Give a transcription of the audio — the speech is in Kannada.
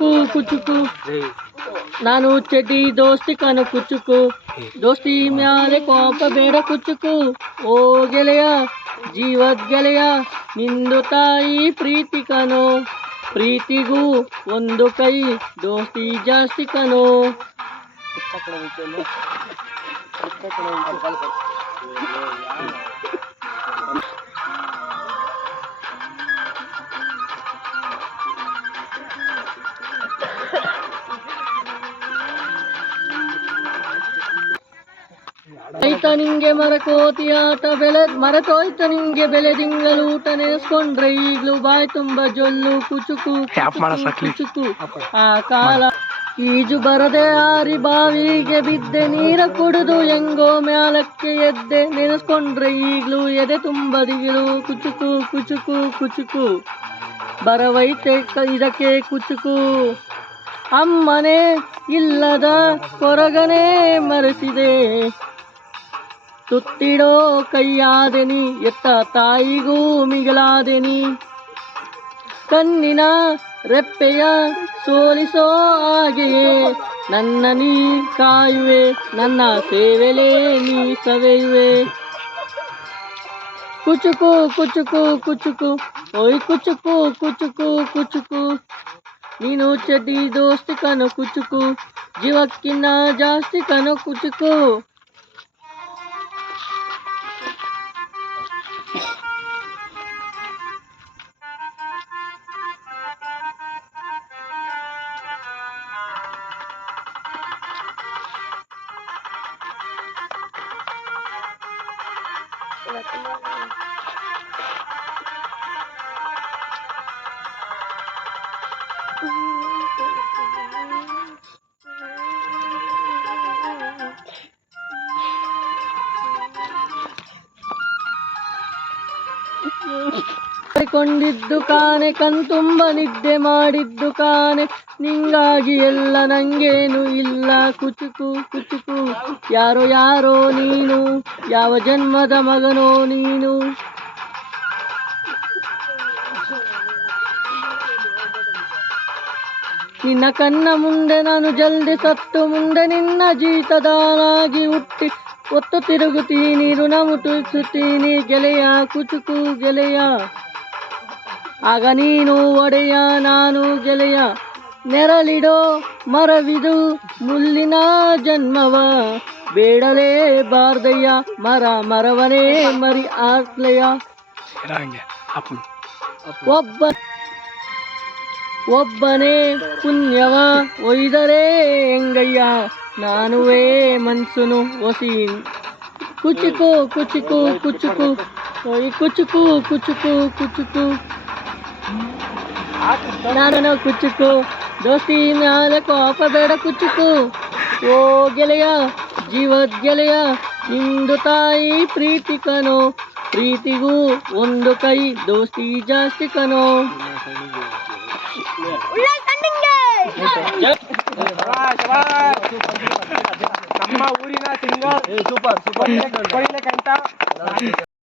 ಕುಚುಕು ನಾನು ಚಡ್ಡಿ ದೋಸ್ತಿ ಕನು ಕುಚುಕು ದೋಸ್ತಿ ಮ್ಯಾಲೆ ಕೋಪ ಬೇಡ ಕುಚುಕು. ಓ ಗೆಳೆಯ ಜೀವದ್ ಗೆಳೆಯ ನಿಂದು ತಾಯಿ ಪ್ರೀತಿ ಕನೋ, ಪ್ರೀತಿಗೂ ಒಂದು ಕೈ ದೋಸ್ತಿ ಜಾಸ್ತಿ ಕನೋ. ಆಯ್ತ ನಿಂಗೆ ಮರಕೋತಿ ಆಟ ಮರತೋಯ್ತ ನಿಂಗೆ ಬೆಳೆದಿಂಗಳು ಊಟ ನೆನೆಸ್ಕೊಂಡ್ರೆ ಈಗ್ಲೂ ಬಾಯ್ ತುಂಬ ಜೊಲ್ಲು ಕುಚುಕು ಕುಚುಕು. ಆ ಕಾಲ ಈಜು ಬರದೆ ಆರಿ ಬಾವಿಗೆ ಬಿದ್ದೆ ನೀರ ಕುಡಿದು ಹೆಂಗೋ ಮ್ಯಾಲಕ್ಕೆ ಎದ್ದೆ ನೆನೆಸ್ಕೊಂಡ್ರೆ ಈಗ್ಲೂ ಎದೆ ತುಂಬ ದಿಗಿಲು ಕುಚುಕು ಕುಚುಕು ಕುಚುಕು. ಬರವೈತೆ ಇದಕ್ಕೆ ಕುಚುಕು. ಅಮ್ಮನೇ ಇಲ್ಲದ ಕೊರಗನೇ ಮರೆಸಿದೆ, ತುತ್ತಿಡೋ ಕೈಯಾದೆನಿ ಎತ್ತ ತಾಯಿಗೂ ಮಿಗಿಲಾದೆನಿ. ಕಣ್ಣಿನ ರೆಪ್ಪೆಯ ಸೋಲಿಸೋ ಹಾಗೆಯೇ ನನ್ನ ನೀ ಕಾಯುವೆ, ನನ್ನ ಸೇವೆಲೇ ನೀ ಸವೆಯುವೆ. ಕುಚುಕು ಕುಚುಕು ಕುಚುಕು ಓಯ್ ಕುಚುಕು ಕುಚುಕು ಕುಚುಕು. ನೀನು ಚಡ್ಡಿ ದೋಸ್ತಿ ಕನು ಕುಚುಕು, ಜೀವಕ್ಕಿನ್ನ ಜಾಸ್ತಿ ಕನು ಕುಚುಕು. ಕೊಂಡಿದ್ದು ಕಾನೆ ಕಣ್ತುಂಬ ನಿದ್ದೆ ಮಾಡಿದ್ದು ಕಾನೆ, ನಿಂಗಾಗಿ ಎಲ್ಲ ನಂಗೇನು ಇಲ್ಲ ಕುಚುಕು ಕುಚುಕು. ಯಾರೋ ಯಾರೋ ನೀನು, ಯಾವ ಜನ್ಮದ ಮಗನೋ ನೀನು. ನಿನ್ನ ಕಣ್ಣ ಮುಂದೆ ನಾನು ಜಲ್ದಿ ಸತ್ತು ಮುಂದೆ ನಿನ್ನ ಜೀತದಾನಾಗಿ ಹುಟ್ಟಿ ಒತ್ತು ತಿರುಗುತ್ತೀನಿ ಋಣ ಮುಟ್ಟಿಸುತ್ತೀನಿ ಗೆಳೆಯ ಕುಚುಕು ಗೆಳೆಯ. ಆಗ ನೀನು ಒಡೆಯ ನಾನು ಗೆಳೆಯ, ನೆರಳಿಡೋ ಮರವಿದು ಮುಳ್ಳಿನ ಜನ್ಮವ ಬೇಡಲೇ ಬಾರ್ದಯ್ಯ, ಮರವನೇ ಮರಿ ಆಸ್ಲೆಯ. ಒಬ್ಬನೇ ಪುಣ್ಯವ ಒಯ್ದರೆ ಹೆಂಗಯ್ಯ, ನಾನುವೇ ಮನ್ಸುನು ಹೊಸೀನ್. ಕುಚುಕು ಕುಚುಕು ಕುಚುಕು ಓಯ್ ಕುಚುಕು ಕುಚುಕು ಕುಚುಕು. ನಾನು ಕುಚುಕು ದೋಸ್ತಿ ಮ್ಯಾಲೆ ಕೋಪ ಬೇಡ ಕುಚುಕು. ಓ ಗೆಳೆಯ ಜೀವದ್ ಗೆಳೆಯ ನಿಂದು ತಾಯಿ ಪ್ರೀತಿ ಕನೋ, ಪ್ರೀತಿಗೂ ಒಂದು ಕೈ ದೋಸ್ತಿ ಜಾಸ್ತಿ ಕನೋ. ನಮ್ಮ ಊರಿನ ಸಿಂಗರ್ ಸೂಪರ್